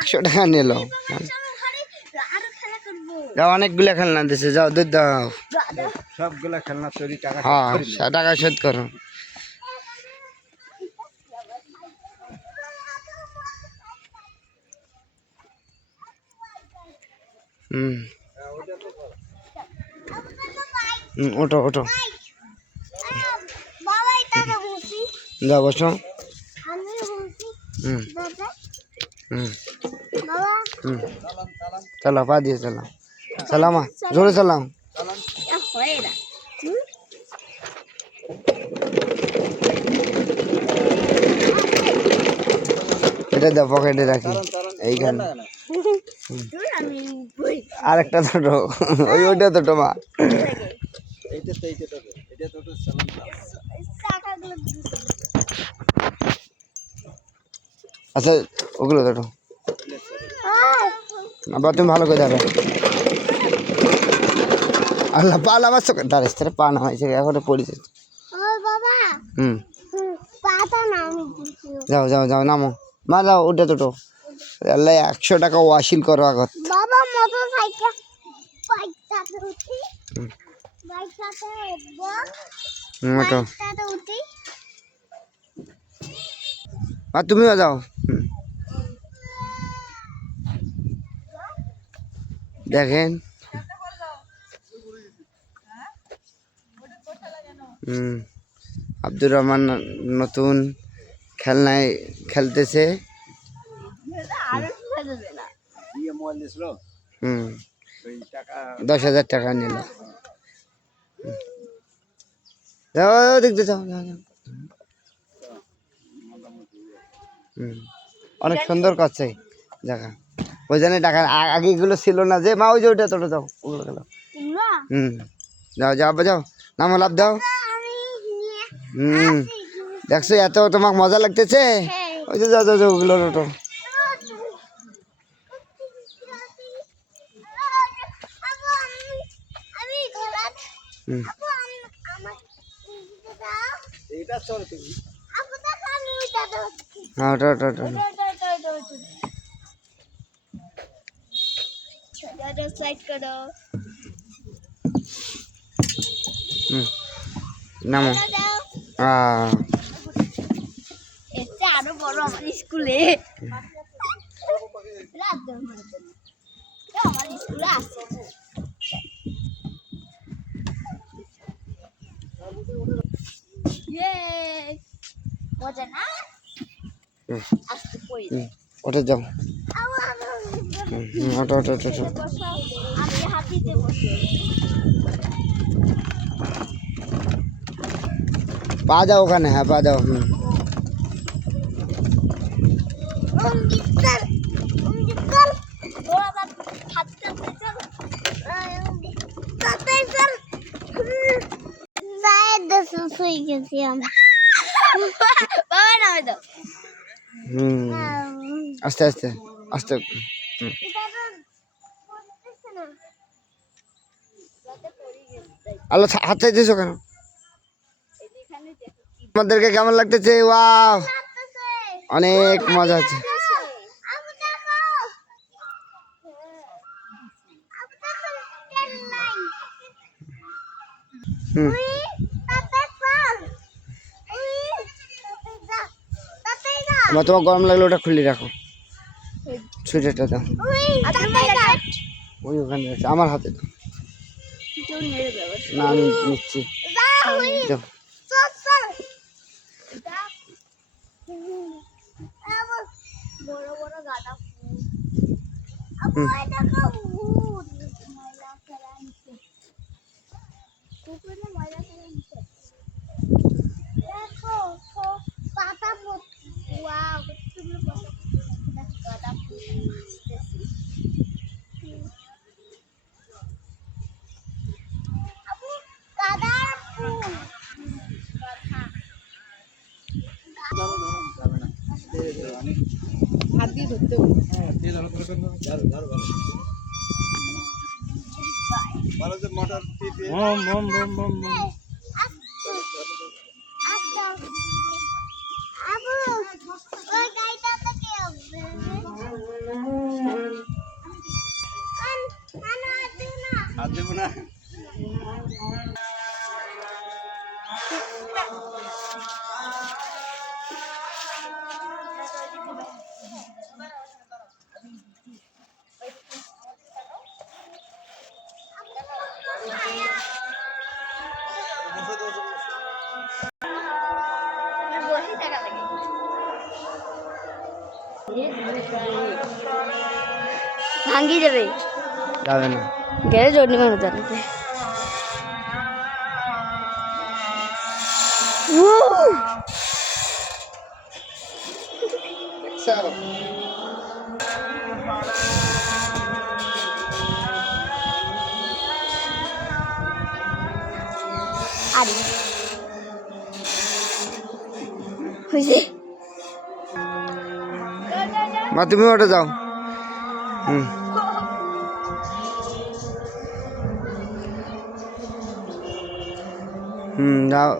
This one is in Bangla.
একশো টাকা নিল। যাও অনেকগুলো খেলনা দিছে, যাও দুধ দাও সবগুলা খেলনা চুরি টাকা। হ্যাঁ টাকা শোধ করো। ওটো ওটো যাও বসো। চলো পা দিয়ে চলো, চালামা জোরে চালাও। এটা দাও পকেটে রাখি এইখানে। আরেকটা ছোট, ওইটা ছোট মা। আচ্ছা ওগুলো ছোট, আবার তুমি ভালো করে যাবে। আল্লাহ পা আমার চোখে দাঁড়িয়ে তারা পা নামাইছে এখনো পড়েছে। যাও যাও যাও নামো মা, যাও ওটা ছোটো। আল্লাহ 100 টাকা ওয়াসিল করো আগত। তুমিও যাও। দেখেন আব্দুর রহমান নতুন খেলনায় খেলতেছে। 10,000 টাকা নিল। দেখতে যাও, অনেক সুন্দর করছে জায়গা। ওই জন্য টাকা আগে এগুলো ছিল না যে মা, ওই যে ওইটা তোটা যাও ওগুলো গেল। যাও যাও যাও নামো, লাভ দাও। দেখছো এত তোমাকে মজা লাগতেছে। ওই যে যাও যাও যাও ওগুলো ওটো। হ্যাঁ ওটা ওটা ওটা নামো। আরো বড় আমার স্কুলে আমার স্কুলে আছে। মজা না ওটা যাও। ওটা ওটা ওটা আমি হাতিতে বসে পা যাও ওখানে। হ্যাঁ পা যাও। আস্তে আস্তে আস্তে। আল্লাহ হাত চাইতেছো কেন? আমাদেরকে কেমন লাগতেছে? ওয়াও অনেক মজা হচ্ছে। তোমার গরম লাগলে ওটা খুলে রাখো, সোয়েটারটা দাও। ওই ওখানে আছে আমার হাতে দাও। না আমি নিচ্ছি। বড় বড় গাঁদা ফুল। হাত দিয়ে ধরতে হবে। ভালো যে মোটর টিপে আবু ওই গাইটা তো কে হবে হাত দেবো না বসে থাকা লাগে ভাঙ্গি যাবে যাবে না গেলে জন্ডি মানুষ জানতে আরে হয়েছে মা তুমি ওটা যাও হুম যাও